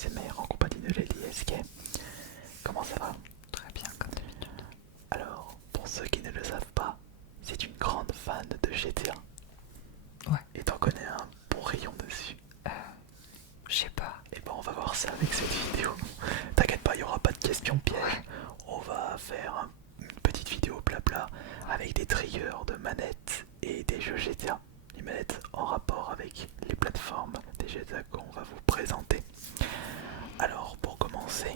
ASMR en compagnie de Lady SK. Comment ça va? Très bien, comme d'habitude. Alors, pour ceux qui ne le savent pas, c'est une grande fan de GTA. Ouais. Et t'en connais un bon rayon dessus. Je sais pas. Et ben on va voir ça avec cette vidéo. T'inquiète pas, il n'y aura pas de questions pièges. On va faire une petite vidéo blabla avec des triggers de manettes et des jeux GTA. Les manettes en rapport avec les plateformes des GTA qu'on va vous présenter. Alors pour commencer,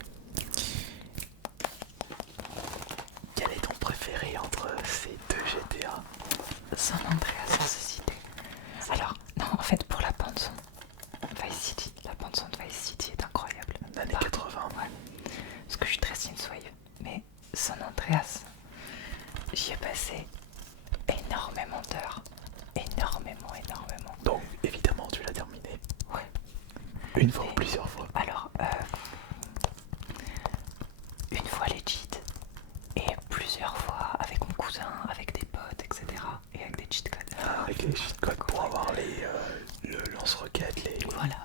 quel est ton préféré entre ces deux GTA? San Andreas sans cité. Alors, non, en fait, pour la bande son, Vice City, la bande son de Vice City est incroyable. L'année 80. Ouais. Parce que je suis très sinusoyeux. Mais San Andreas, j'y ai passé énormément d'heures. Énormément. Donc évidemment tu l'as terminé. Ouais. Une fois ou plusieurs fois? Alors, une fois legit. Et plusieurs fois avec mon cousin, avec des potes, etc. Et avec des cheat codes. Avec les cheat codes pour avoir le lance-roquettes, Voilà,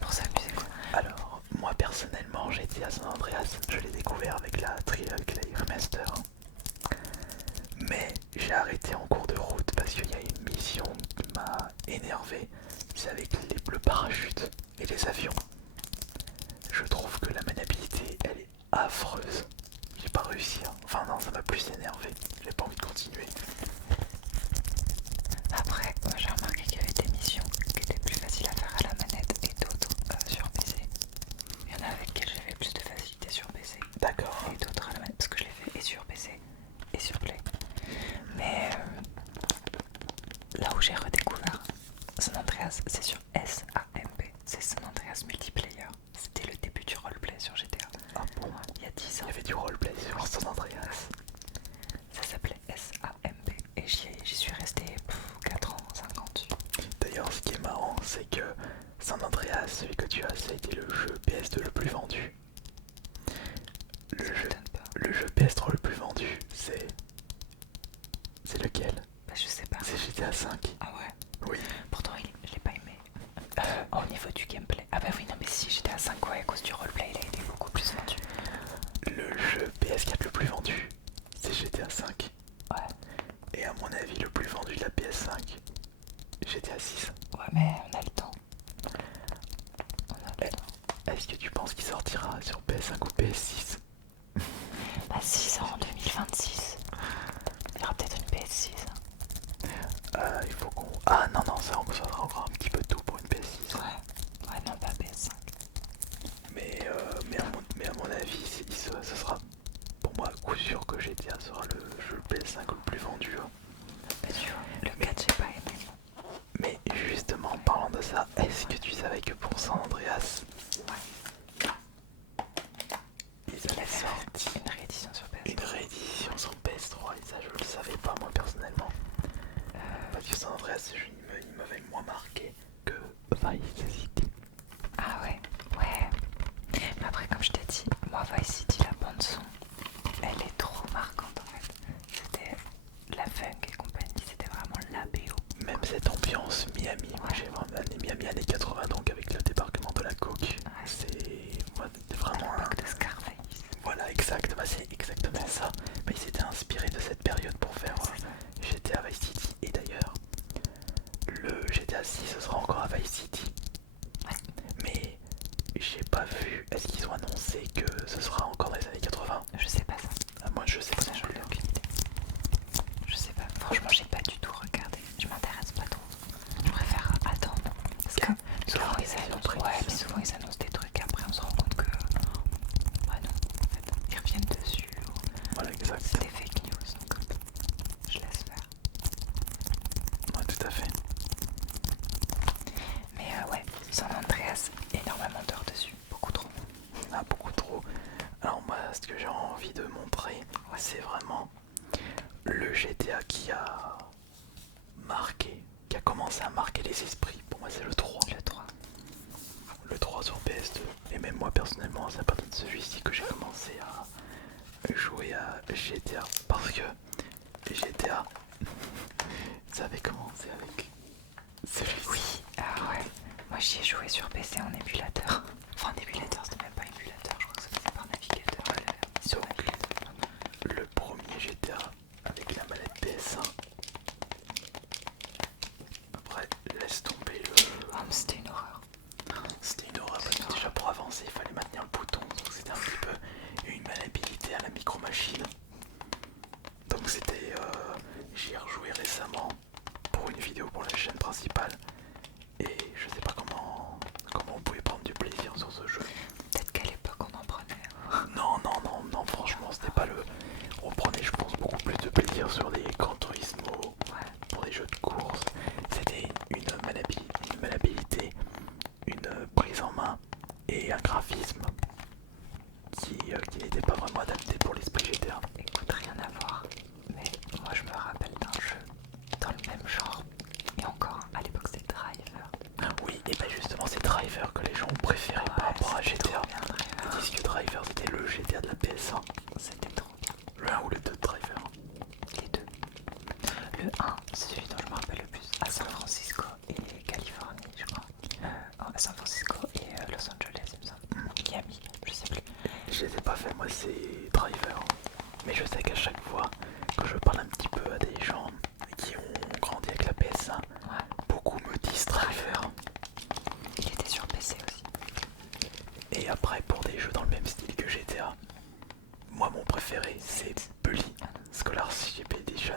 pour s'amuser quoi. Alors, moi personnellement, GTA San Andreas, je l'ai découvert avec la remaster. Mais j'ai arrêté en cours de route parce qu'il y a une mission qui m'a énervé. C'est avec le parachute et les avions. Je trouve que la maniabilité, elle est affreuse. J'ai pas réussi. Enfin non, ça m'a plus énervé. J'ai pas envie de continuer. Après, moi j'ai remarqué qu'il y avait des missions qui étaient plus faciles à faire à la manette et d'autres sur PC. Il y en a avec lesquelles j'avais plus de facilité sur PC. D'accord. Et d'autres à la manette, parce que je l'ai fait et sur PC et sur Play. Mais là où j'ai redécouvert San Andreas, c'est sur SAMP. C'est San Andreas Multiplayer. C'était le début du roleplay sur GTA. Ah bon? Il y a 10 Il ans. y avait du roleplay sur San Andreas. Ça s'appelait SAMP. Et j'y suis resté 4 ans, 5 ans dessus. D'ailleurs, ce qui est marrant, c'est que San Andreas, celui que tu as, ça a été le jeu PS2 le plus vendu. Le jeu PS3 le plus vendu, c'est lequel? Bah, je sais pas. C'est GTA V. Ah ouais. Oui. Pourtant, je l'ai pas aimé. Au niveau du gameplay. Ah bah oui, non mais si j'étais à 5 ouais, à cause du roleplay, il a été beaucoup plus vendu. Le jeu PS4 le plus vendu, c'est GTA V. Ouais. Et à mon avis, le plus vendu de la PS5, GTA 6. Ouais, mais on a le temps. On a le temps. Est-ce que tu penses qu'il sortira sur PS5 ou PS6? Bah 6 ans en 2026. Il y aura peut-être une PS6. Il faut qu'on... Ah non, ça sera encore un petit peu tôt pour une PS6. Ouais, non, pas PS5. Mais à mon avis, ce sera pour moi coup sûr que GTA sera le jeu PS5 le plus vendu. Bah tu vois, le 4 j'ai pas aimé. Mais justement, en parlant de ça, est-ce que tu savais que pour San Andreas, ils avaient sorti une réédition sur PS3. une réédition sur PS3 et ça je le savais pas moi personnellement. Parce que San Andreas, il m'avait moins marqué que Vice City. Ah ouais. Mais après, comme je t'ai dit, moi Vice City, la bande son, elle est trop marquante en fait. C'était la funk et compagnie, c'était vraiment la BO. Même cette ambiance Miami, moi j'ai vraiment Miami années 80 donc avec le débarquement de la coke. C'est vraiment un... de Scarface. Voilà, exact, bah, c'est exactement ça. Mais il s'était inspiré de cette période pour faire GTA Vice City. Et d'ailleurs, le GTA 6 ce sera encore à Vice City. Ouais. Mais j'ai pas vu, est-ce qu'ils ont annoncé que ce sera encore dans les années 80? Je sais pas ça. Ah, moi je sais pas non J'en plus. ai aucune idée. Je sais pas. Franchement, j'ai pas du tout regardé. Je m'intéresse pas trop. Je préfère attendre. Parce que souvent ils annoncent. Ouais, mais souvent ils annoncent des trucs. Après, on se rend compte que. Ouais, non. En fait, ils reviennent dessus. Voilà, exact. C'est des fake news. Donc, je laisse faire. Ouais, tout à fait. Mais ouais, San Andreas, énormément d'heures dessus. Beaucoup trop. Ah, beaucoup trop. Alors moi, ce que j'ai envie de montrer, c'est vraiment le GTA qui a marqué, qui a commencé à marquer les esprits. Pour moi, c'est le 3. Le 3. Le 3 sur PS2. Et même moi, personnellement, c'est à partir de celui-ci que j'ai commencé à jouer à GTA. Parce que GTA, ça avait commencé avec celui-ci. Oui, ah ouais. Moi j'y ai joué sur PC en émulateur. Enfin, un émulateur, c'était même pas un émulateur, je crois que c'était par navigateur. Sur Donc, navigateur. le premier GTA avec la manette PS1. Après, laisse tomber le... Oh, mais c'était une horreur. C'était une horreur parce que déjà pour avancer, il fallait maintenir le bouton. Donc c'était un petit peu une maniabilité à la micro-machine. Donc c'était... j'y ai rejoué récemment pour une vidéo pour la chaîne principale. Et je sais pas comment on pouvait prendre du plaisir sur ce jeu. Peut-être qu'à l'époque on en prenait. Non, franchement, c'était pas le... On prenait, je pense, beaucoup plus de plaisir sur des Gran Turismo, pour des jeux de course. C'était une maniabilité, une prise en main et un graphisme qui n'était pas vraiment adapté pour l'esprit GTA. Écoute, rien à voir. Mais moi je me rappelle d'un jeu dans le même genre. Et encore, à l'époque c'était Driver. Oui, et ben justement, c'est Driver que les gens ont préféré par rapport à GTA. Le disque Driver, c'était le GTA de la PS1. C'était trop bien. Le 1 ou le 2 de Driver? Les deux. Le 1, c'est celui dont je me rappelle le plus. À San Francisco et Californie, je crois. À San Francisco et Los Angeles, il me semble. Miami, je sais plus. Je les ai pas fait, moi c'est Driver. Mais je sais qu'à chaque fois que je parle un petit peu à des gens qui ont grandi avec la PS1, beaucoup me disent Driver. Il était sur PC aussi. Et après, pour des jeux dans le même style que GTA, moi mon préféré c'est Bully Scholarship Edition.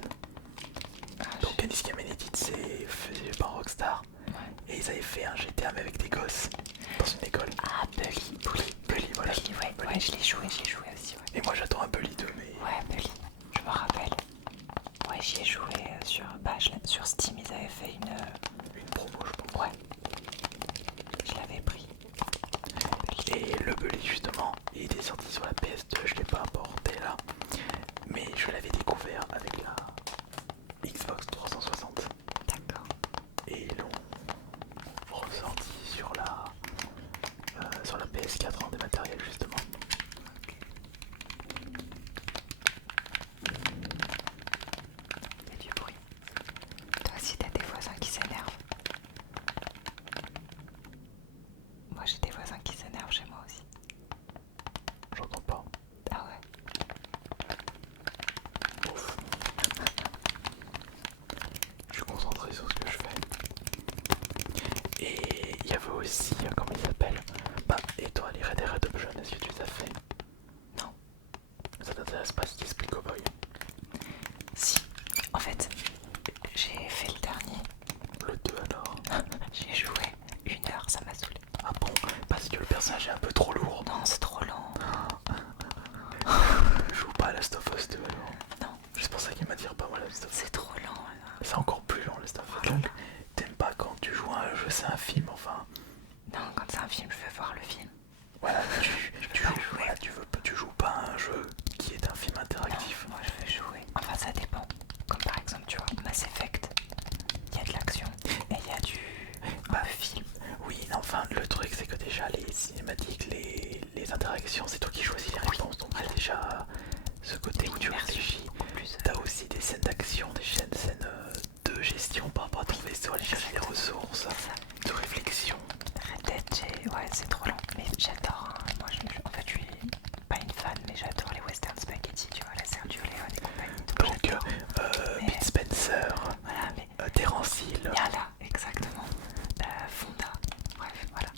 Donc Dennis Kamenetit c'est fait par Rockstar. Et ils avaient fait un GTA mais avec des gosses dans une école. Ah, Bully, voilà. Bully, ouais, je l'ai joué aussi, ouais. Et moi j'attends un Bully 2 mais... Ouais, Bully, je me rappelle. Ouais, j'y ai joué sur Steam, ils avaient fait une promo je pense. Ouais, je l'avais pris. Et le Bully justement, il était sorti sur la PS2, je l'ai pas apporté là. Mais je l'avais découvert avec la Xbox 360. D'accord. Et ils l'ont ressorti sur la PS4 en dématériel justement. Il y a du bruit. Toi aussi t'as des voisins qui s'énervent. Moi j'ai des voisins qui s'énervent chez moi aussi. J'entends pas. Ah ouais. Ouf. Je suis concentré sur ce que je fais. Et il y avait aussi, comment il s'appelle? Bah, et toi, les Red Dead Redemption, est-ce que tu les as fait? Non. Ça t'intéresse pas si t'expliques Cowboy? Si. En fait, j'ai fait le dernier. Le 2 alors? J'ai joué 1 heure, ça m'a saoulé. Ah bon? Parce que le personnage est un peu trop lourd. Non, c'est trop lent. Je joue pas à Last of Us 2 alors. Non. C'est pour ça qu'il m'a dit pas moi Last of Us. C'est trop lent. C'est encore plus lent Last of Us. T'aimes pas quand tu joues à un jeu, c'est un film enfin. Non, quand c'est un film, je veux voir le film. Voilà, tu joues pas à un jeu qui est un film interactif. Non, moi je veux jouer. Enfin, ça dépend. Comme par exemple, tu vois, Mass Effect, il y a de l'action et il y a du film. Oui, enfin, le truc c'est que déjà les cinématiques, les interactions, c'est toi qui choisis les réponses. Donc il y a déjà ce côté où tu réfléchis. T'as aussi des scènes d'action, des scènes de gestion par rapport à ton vaisseau, aller chercher les ressources, de réflexion. Red Dead, ouais, c'est trop lent. Mais j'adore. Hein. Moi, en fait, je suis pas une fan, mais j'adore les western spaghetti, tu vois, la Sergio Leone et compagnie. Donc, Pete Spencer, voilà, mais Terence Hill. Voilà, exactement. Fonda, bref, voilà.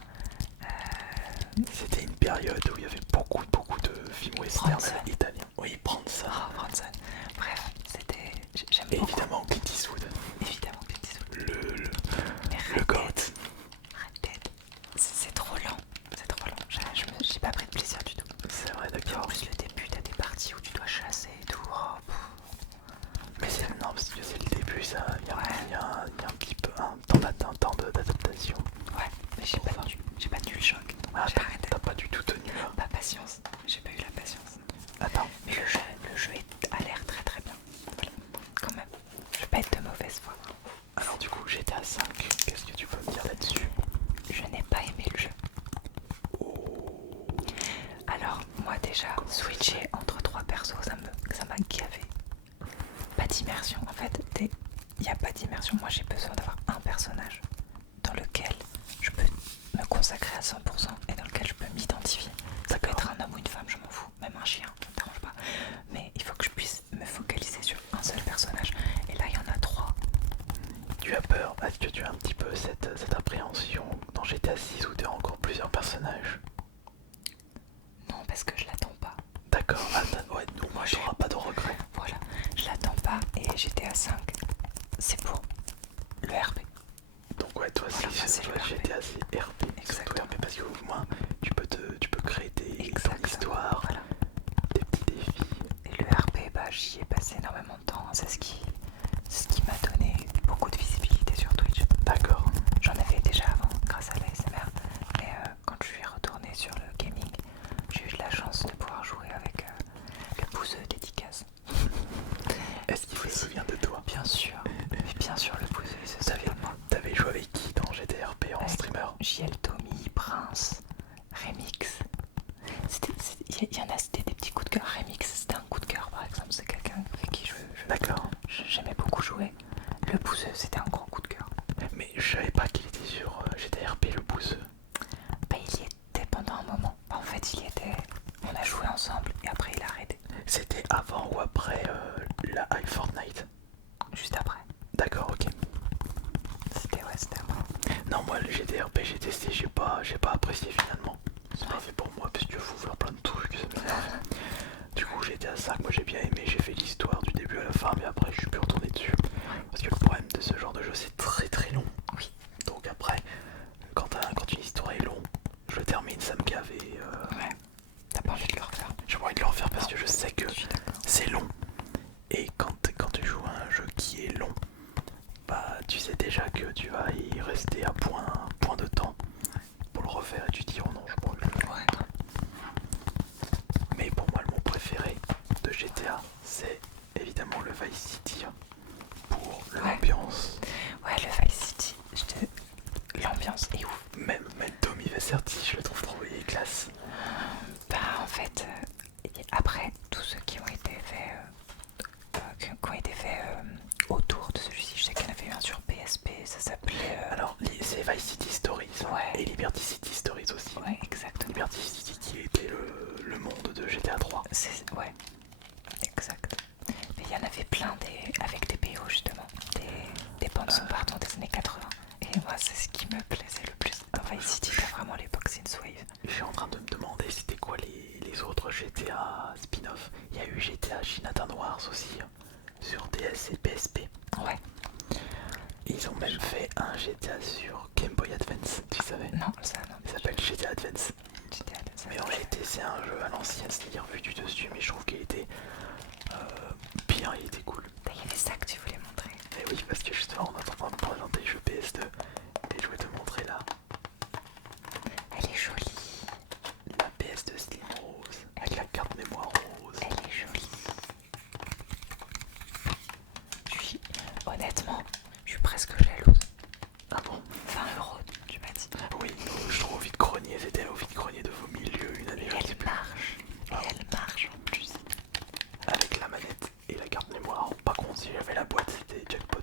C'était une période où il y avait beaucoup de films western italiens. Oui, Bronson. Bronson. Bref, c'était... J'aime Et beaucoup. évidemment Clint Eastwood. Évidemment, Clint Eastwood. Le GOAT. Red Dead, c'est trop lent. C'est trop lent. J'ai pas pris de plaisir du tout. C'est vrai, Et en d'accord. plus, le début, t'as des parties où tu dois chasser et tout. Oh, Mais c'est non, parce que c'est le début, ça. Il y a un petit peu un temps d'adaptation. Ouais, mais j'ai pas tenu le choc. Ah, J'ai arrêté. t'as pas du tout tenu là. Pas patience. J'ai pas eu la patience. Attends. Mais le jeu a l'air très très bien. Voilà. Quand même. Je vais pas être de mauvaise foi. Alors du coup, GTA 5, qu'est-ce que tu peux me dire là-dessus? Je n'ai pas aimé le jeu. Alors, moi déjà, switcher entre 3 persos, ça m'a gavé. Pas d'immersion. En fait, il n'y a pas d'immersion. Moi, j'ai besoin d'avoir un personnage dans lequel je peux me consacrer à 100% et dans lequel je peux que tu as un petit peu cette appréhension dans GTA 6 où tu as encore plusieurs personnages? Non, parce que je l'attends pas. D'accord, ouais, donc moi j'aurai pas de regrets. Voilà, je l'attends pas et GTA 5, c'est pour le RP. Donc ouais, toi Voilà, c'est c'est le RP. GTA c'est RP, surtout RP parce qu'au moins tu peux créer ton histoire, Voilà. des petits défis. Et le RP, bah, j'y ai passé énormément de temps. C'est ce qui m'a donné beaucoup de visibilité sur Twitch. D'accord. J'en avais déjà avant grâce à l'ASMR. Mais quand je suis retourné sur le gaming, j'ai eu de la chance de pouvoir jouer avec le bouseux dédicace. Est-ce qu'il se souvient de toi? Bien sûr. Mais bien sûr, le bouseux, il se souvient de moi. T'avais joué avec qui dans GTA RP en streamer? JL Tommy, Prince, Remix. Il y en a, c'était des petits coups de cœur. Remix, c'était un coup de cœur par exemple. C'est quelqu'un avec qui D'accord. j'aimais beaucoup jouer. Le bouseux, c'était un gros coup de cœur. Mais je savais pas qu'il était sur GTA RP le bouseux. Bah, il y était pendant un moment. Bah, en fait, il y était. On a joué ensemble et après il a arrêté. C'était avant ou après la hype Fortnite? Juste après. D'accord, ok. C'était avant. Non, moi le GTRP j'ai testé, j'ai pas apprécié finalement. C'est pas fait pour moi parce qu'il faut faire plein de trucs, ça m'énerve. Du coup GTA 5, moi j'ai bien aimé, j'ai fait l'histoire du début à la fin, mais après je suis plus retourné dessus. Parce que le problème de ce genre de jeu c'est très très long. Oui. Donc après, quand une histoire est longue, je le termine, ça me gave et Ouais. T'as pas envie de le refaire? j'ai pas envie de le refaire parce que je sais que c'est long. Et quand tu joues à un jeu qui est long, bah tu sais déjà que tu vas y rester à point de temps pour le refaire et tu te dis oh non je pourrais plus. Ouais. Mais pour moi le mot préféré de GTA c'est évidemment le Vice City pour l'ambiance. Ouais, le Vice City, l'ambiance est ouf. Même Tommy Vercetti je le trouve trop classe. Bah en fait, après tous ceux qui ont été faits autour de celui-ci, je sais qu'il y en avait eu un sur PSP, ça s'appelait... Alors c'est Vice City Stories Ouais. et Liberty City Stories aussi. Ouais, exactement. Liberty City qui était le monde de GTA 3. Ouais, exact. Mais il y en avait plein avec des BO justement, des bandes son pardon des années 80. Et moi c'est ce qui me plaisait le plus. Dans Vice City, t'as vraiment l'époque Synthwave. Je suis en train de me demander c'était quoi les autres GTA spin-off. Il y a eu GTA Chinatown Wars aussi sur DS et PSP. Ouais. Ils ont même fait un GTA sur Game Boy Advance, tu savais? Non, ça non. Il s'appelle GTA Advance. Ça, Mais en GT c'est un jeu à l'ancienne, c'est-à-dire vu du dessus, mais je trouve qu'il était bien, il était cool. il y avait ça que tu voulais montrer. Et oui, parce que justement on est en train de présenter le jeu PS2 et je vais te montrer là Elle est jolie. la PS2 Slim Rose avec la carte mémoire rose. Elle est jolie. Honnêtement, je suis presque jalouse. Ah bon? 20 €, tu m'as dit. Oui, je trouve au vide-grenier, c'était au vide-grenier de vos milieux une année. Et elle marche. Elle marche en plus. Avec la manette et la carte mémoire. Par contre, si j'avais la boîte, c'était jackpot.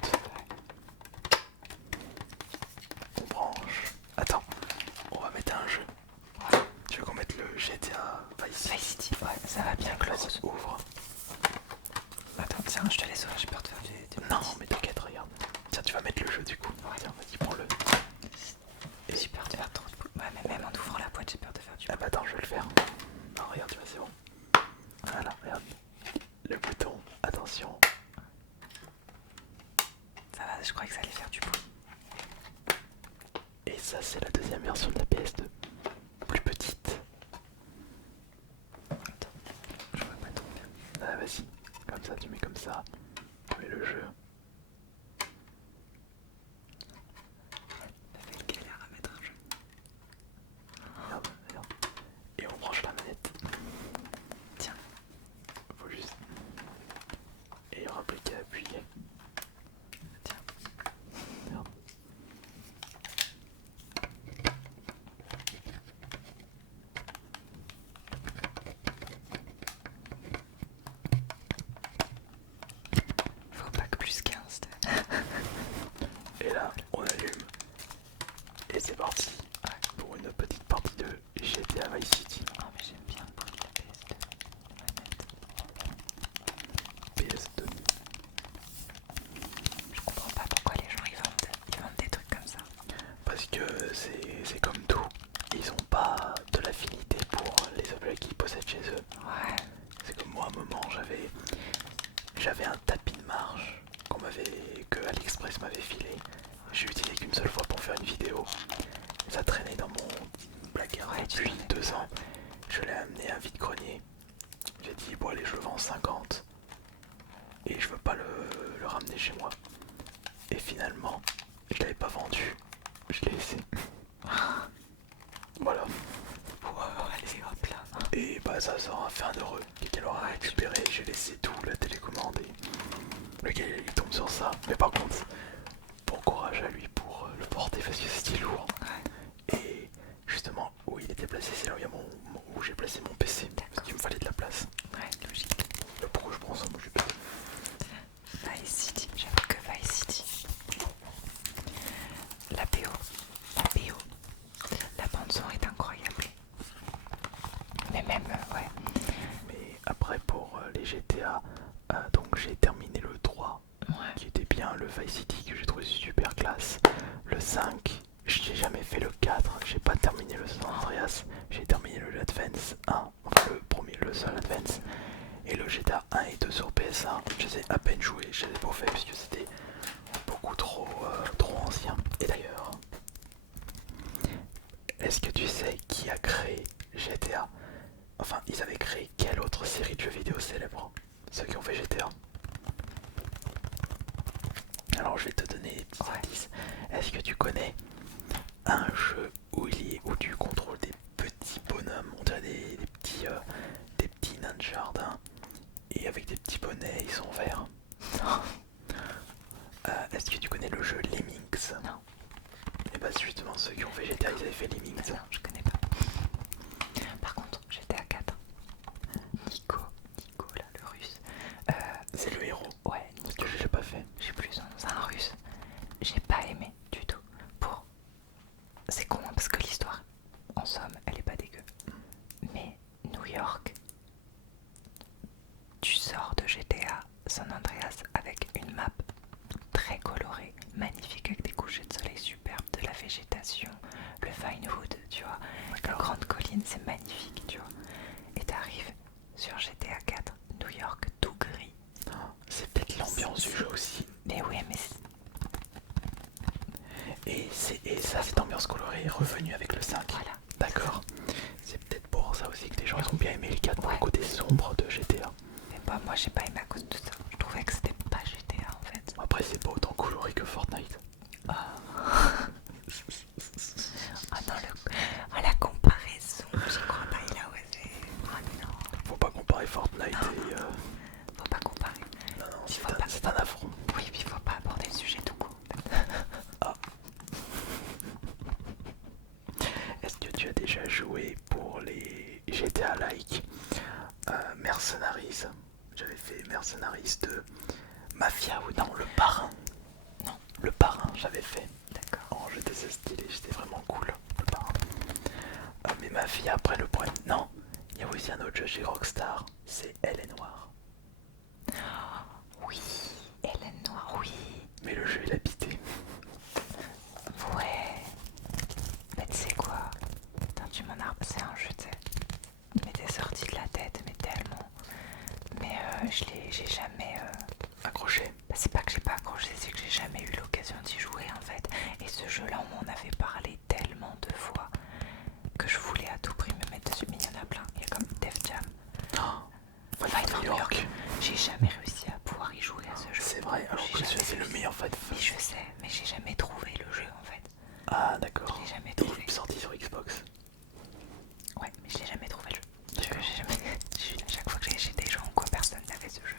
On branche. Attends, on va mettre un jeu. Tu veux qu'on mette le GTA Vice City? Ouais, ça va bien que le rose. Ouvre. Attends, tiens, je te laisse ouvrir, j'ai peur de faire des Non, mais t'inquiète, regarde. Tiens, tu vas mettre le jeu du coup. Tiens, vas-y, prends-le. J'ai peur de faire trop de bruit. Ouais, mais même en ouvrant la boîte, j'ai peur de faire du bruit. Ah bah attends, je vais le faire. Non, regarde, tu vois, c'est bon. Voilà, regarde. Le bouton, attention. Ça va, je croyais que ça allait faire du bruit. Et ça, c'est la deuxième version de la PS2. Plus petite. Attends, je vois pas trop bien. Ah, vas-y. Comme ça, tu mets comme ça. Tu mets le jeu. Ça fait une galère à mettre un jeu. Regarde, regarde. Et on branche la manette. Tiens. Faut juste. Et il n'y aura plus qu'à appuyer. Tiens. Regarde. Faut pas que plus 15. Et là, on allume. Et c'est parti. Pour une petite partie de GTA Vice City. Oh, mais j'aime bien le bruit de la PS2. PS2. Je comprends pas pourquoi les gens ils vendent des trucs chez eux. Ouais. C'est comme moi à un moment j'avais un tapis de marche que AliExpress m'avait filé. J'ai utilisé qu'une seule fois pour faire une vidéo. Ça traînait dans mon placard depuis 2 ans. Je l'ai amené à vide-grenier. J'ai dit bon allez je le vends 50 et je veux pas le ramener chez moi. Et finalement je l'avais pas vendu. Je l'ai laissé. Voilà. Allez hop là. Et bah ça aura fait un heureux. Quelqu'un l'aura récupéré, j'ai laissé tout, la télécommande et le gars il tombe sur ça. Mais par contre, bon courage à lui pour le porter parce que c'était lourd. Et justement où il était placé, c'est là où j'ai placé mon PC. Parce qu'il me fallait de la place. Ouais, logique. Là pourquoi je prends ça, moi je pas. Vice City, j'avoue que Vice City. La BO, la bande son est incroyable. Mais même, ouais. Mais après pour les GTA, donc j'ai terminé le 3 qui était bien, le Vice City que j'ai trouvé super classe. Le 5, j'ai jamais fait le 4, j'ai pas terminé le San Andreas, j'ai terminé le Advance 1, enfin le premier, le seul Advance. Et le GTA 1 et 2 sur PS1, je les ai à peine joués, je les ai pas fait parce que c'était beaucoup trop ancien. Et d'ailleurs, est-ce que tu sais qui a créé GTA? Enfin, ils avaient créé quelle autre série de jeux vidéo célèbre? Ceux qui ont fait GTA. Alors je vais te donner des petits indices. Est-ce que tu connais un jeu où tu contrôles des petits bonhommes, on dirait des petits nains de jardin, et avec des petits bonnets, ils sont verts? Est-ce que tu connais le jeu Lemmings? Non. Et bah justement ceux qui ont fait GTA ils avaient fait Lemmings. Non, je connais pas. Par contre, j'étais à 4. Nico là, le russe. C'est le héros. Ouais, Parce que j'ai pas fait. j'ai plus son nom, c'est un russe. J'ai pas aimé du tout. C'est con hein, parce que l'histoire, en somme, elle est pas dégueu. Mais New York, tu sors de GTA San Andreas avec une map très colorée, magnifique avec des couchers de soleil superbes, de la végétation, le Vinewood, tu vois, la grande colline, c'est magnifique, tu vois. Et t'arrives sur GTA 4, New York tout gris. C'est peut-être l'ambiance du jeu aussi. Mais oui, mais Et ça, cette ambiance colorée est revenue avec le 5. voilà. D'accord. C'est peut-être pour ça aussi que les gens ils ont bien aimé le 4 pour le Ouais. côté sombre de GTA. Mais moi j'ai pas aimé à cause de ça. Je trouvais que c'était pas GTA en fait. Après c'est pas autant coloré que Fortnite. Ah non, la comparaison, j'y crois pas, il a osé. Oh non, Faut pas comparer Fortnite et... faut pas comparer. Non, non, Il c'est faut pas- un affront. Oui, puis faut pas aborder le sujet tout court. Est-ce que tu as déjà joué pour les GTA-like Mercenaries? J'avais fait Mercenaries 2, Mafia ou non, le parrain. Non. Le parrain, j'avais fait. D'accord. Oh, j'étais ça stylé, j'étais vraiment cool, le parrain. Mais Mafia, après le problème, non. Il y a aussi un autre jeu chez Rockstar, c'est Elle est Noire. Oui, Hélène Noire, oui. Mais le jeu il a bité. Ouais. Mais tu sais quoi? Putain, tu m'en as... C'est un jeu, tu sais. Mais t'es sorti de la tête, mais tellement. Mais j'ai jamais... Accroché. Bah, c'est pas que j'ai pas accroché, c'est que j'ai jamais eu l'occasion d'y jouer en fait. Et ce jeu-là, on m'en avait parlé tellement de fois que je voulais à tout prix me mettre dessus. Mais il y en a plein. Il y a comme Def Jam, Fight for New York. J'ai jamais réussi à pouvoir y jouer à ce jeu. C'est vrai, alors que c'est le meilleur Fight. Mais je sais, mais j'ai jamais trouvé le jeu en fait. Ah d'accord. Je l'ai jamais Il trouvé. est sorti sur Xbox. Ouais, mais je l'ai jamais trouvé le jeu. À chaque fois que j'ai des jeux en quoi personne n'avait ce jeu,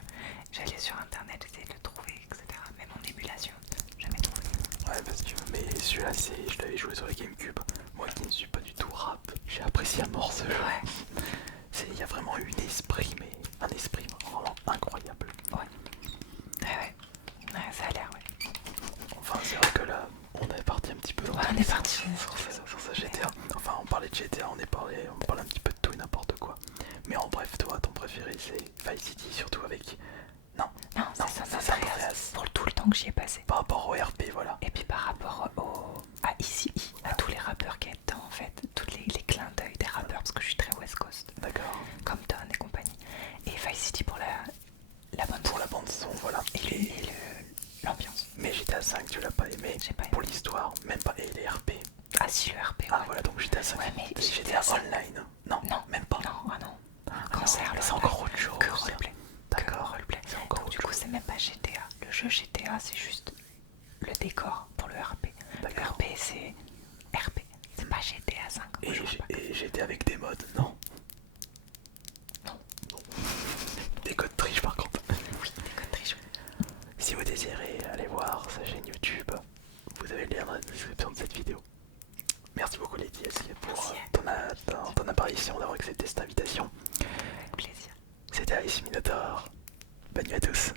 j'allais sur internet, j'essayais de le trouver, etc. Même en émulation, jamais trouvé. Ouais parce que mais celui-là je l'avais joué sur la GameCube. Moi qui ne suis pas du tout rap, j'ai apprécié à mort ce jeu. Ouais. Il y a vraiment eu un esprit vraiment incroyable. Ouais, ça a l'air, ouais. Enfin c'est vrai que là on est parti un petit peu loin. Ouais, on est parti sur ça GTA. Enfin on parlait de GTA, on parlait un petit peu de tout et n'importe quoi. Mais en bref toi ton préféré c'est Vice City surtout avec... Non, c'est San Andreas. Pour tout le temps que j'y ai passé. Par rapport au RP voilà. Et puis par rapport à ICI, à tous les rappeurs qui étaient dedans en fait, tous les clins d'œil des rappeurs, parce que je suis très West Coast. D'accord. Comme et les RP. Ah si, le RP, Ah ouais. voilà, donc GTA 5. Ouais, mais GTA Online. Non, Non, même pas. Non, ah non. Ah Cancer, non, c'est encore autre chose. que roleplay. D'accord, roleplay. c'est encore Donc autre du coup, chose. c'est même pas GTA. Le jeu GTA, c'est juste le décor pour le RP. Le D'accord. RP, c'est RP. C'est pas GTA 5. Et j'étais avec des mods, non? Non. Des codes triche par contre. Oui, des codes triche. Si vous désirez aller voir sa chaîne YouTube, vous avez le lien dans la description de cette vidéo. Merci beaucoup Lady Assia pour ton apparition, d'avoir accepté cette invitation. Avec plaisir. C'était Alice Minotaur. Bonne nuit à tous.